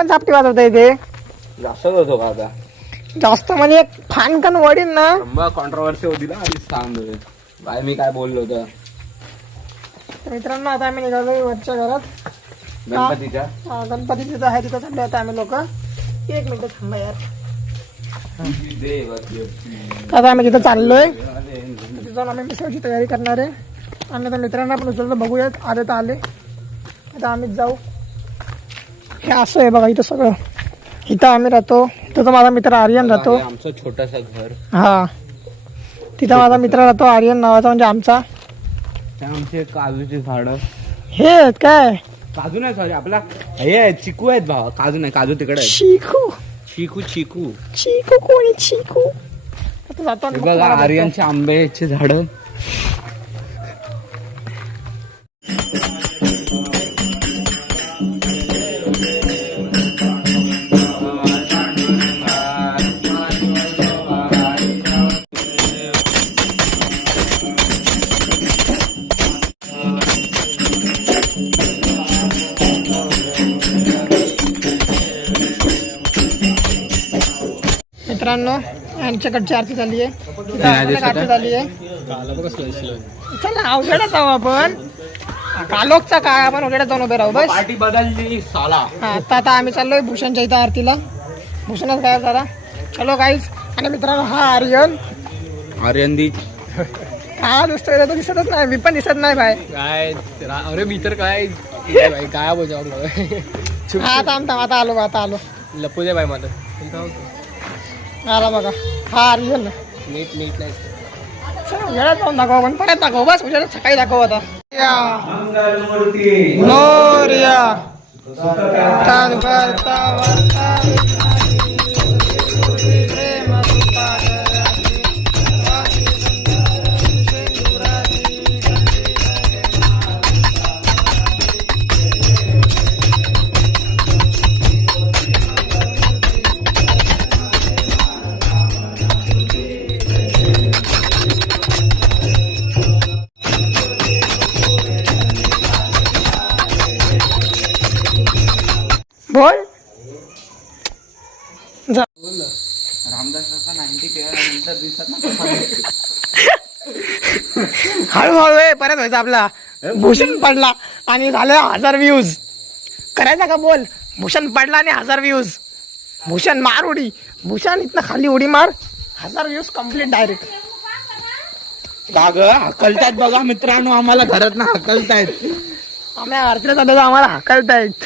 पण चापटी वाजवता इथे जास्त होतो का आता जास्त म्हणजे एक फानकन वडील ना मग कॉन्ट्रोवर्सी होती ना आधीच सांग काय मी काय बोललो होतं. तर मित्रांनो आता आम्ही निघालो वरच्या घरात गणपतीच्या गणपती तिथं आहे तिथं चाललो आता आम्ही लोक. एक मिनिट थांबा यार. आता आम्ही तिथं चाललोय तिथं जाऊन आम्ही मिसळची तयारी करणार आहे आणि आता मित्रांना पण उचललं बघूयात आले तर आले आता आम्हीच जाऊ. हे असं आहे बघा इथं सगळं इथं आम्ही राहतो तिथं माझा मित्र आर्यन राहतो. आमचं छोटस घर हा तिथं माझा मित्र राहतो आर्यन नावाचा म्हणजे आमचा. आमचे काजूची झाडं हे आहेत काय काजू नाही सॉरी आपला हे चिकू आहेत भावा काजू नाही काजू तिकडे आहेत. चिकू चिकू चिकू चिकू कोणी चिकू आता जातो आणि हे मग बघा तुम्हाला भेटतो. आर्यनचे आंब्याचे झाड मित्रांनो यांच्याकडची आरती झाली आहे आरती झाली आहे. चला उजेडात जाऊ आपण कालोकचा काय आपण उजेडात जाऊन उभे राहू बस. पार्टी बदलली साला. हा आता आम्ही चाललोय भूषणच्या इथं आरतीला. भूषणच गायब झाला. चलो गाईज. आणि मित्रांनो हा आर्यन आर्यनदी हा दिसतोय तो दिसतच नाही मी पण दिसत नाही भाई काय अरे मी तर काय काय बोलतो हा थांब आता आलो आता आलो लपू दे बाय मला आला बघा हा आर्यन नीट नीट नाही चला उजेडात जाऊन दाखव आपण परत दाखव बस उजेडात सकाळी दाखव आता मोरया बोल रामदास 90 पेरानंतर दिसत ना हळूहळू परत व्हायचा आपला भूषण पडला आणि झालं 1000 व्ह्यूज करायचा का बोल. भूषण पडला आणि 1000 व्ह्यूज. भूषण मार उडी भूषण इथनं खाली उडी मार 1000 व्ह्यूज कम्प्लीट डायरेक्ट. का ग हकलतायत बघा मित्रांनो आम्हाला घरात ना हकलतायत. आम्ही आरतीला चाललो आम्हाला हाकलतायत.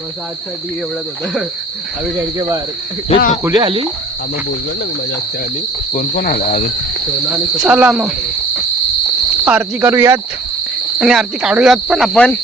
बस आजसाठी एवढंच होतं आम्ही घरके बाहेर खोली आली आम्हाला बोललो ना मी माझ्या आत्या आली कोण कोण आला अजून सोना आणि चला मग आरती करूयात आणि आरती काढूयात पण आपण.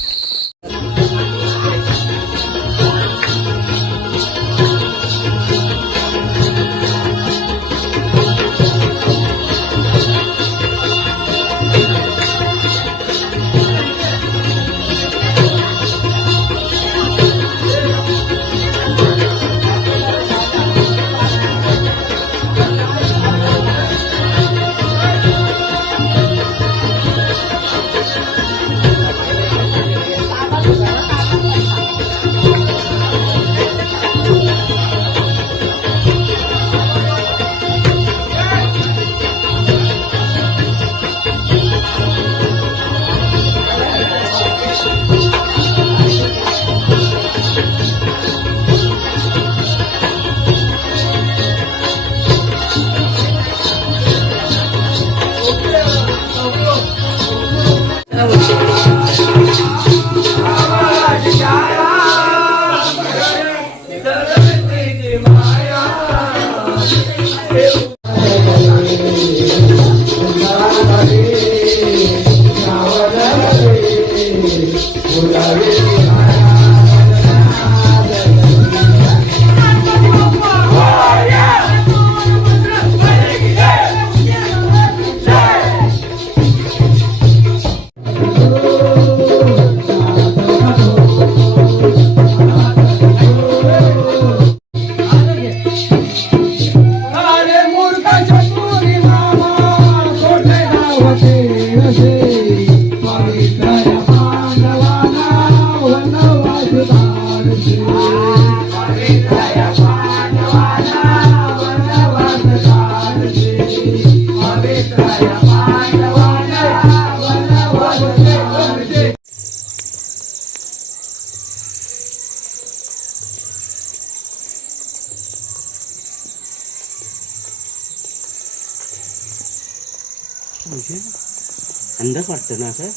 अंदाज वाटतं ना असं.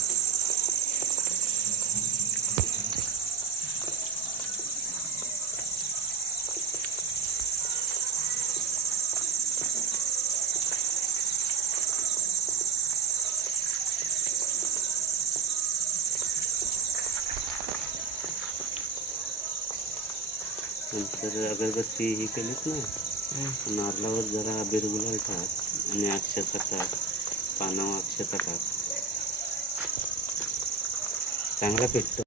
नंतर अगरबत्ती ही केलीच ना, नारळावर जरा अबीर गुलाल टाक आणि अक्षता टाक, पानावर अक्षता टाक, चांगला पेटतो.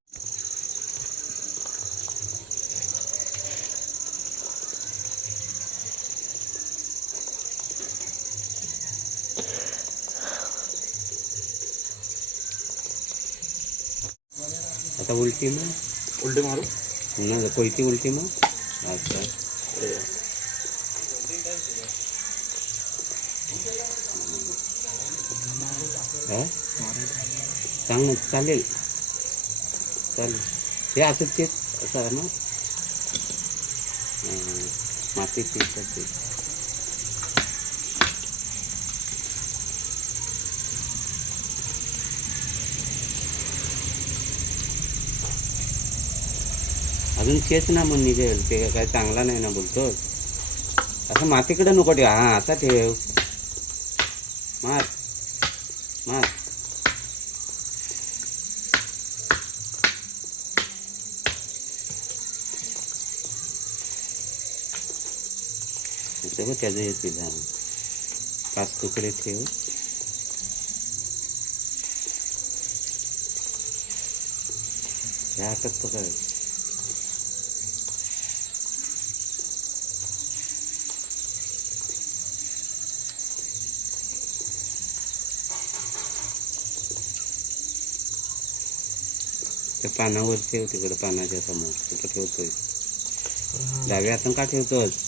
आता उलटी मग उलटे मारू. ना कोयती उलटी मग. अच्छा चांगलं चालेल चालेल. हे असंच तेच असं आहे ना, माती पिकाची. अजून चेच ना मग निघेल ते, काय चांगला नाही ना बोलतो. असं मातीकडे नको ठेव. हा असा ठेव. मार मार. सगळं त्याचं येतील. हा 5 तुकडे ठेव. ह्या हातात पकड. त्या पानावर ठेव, तिकडे पानाच्या समोर कुठं ठेवतोय. डाव्या हातानं का ठेवतोस?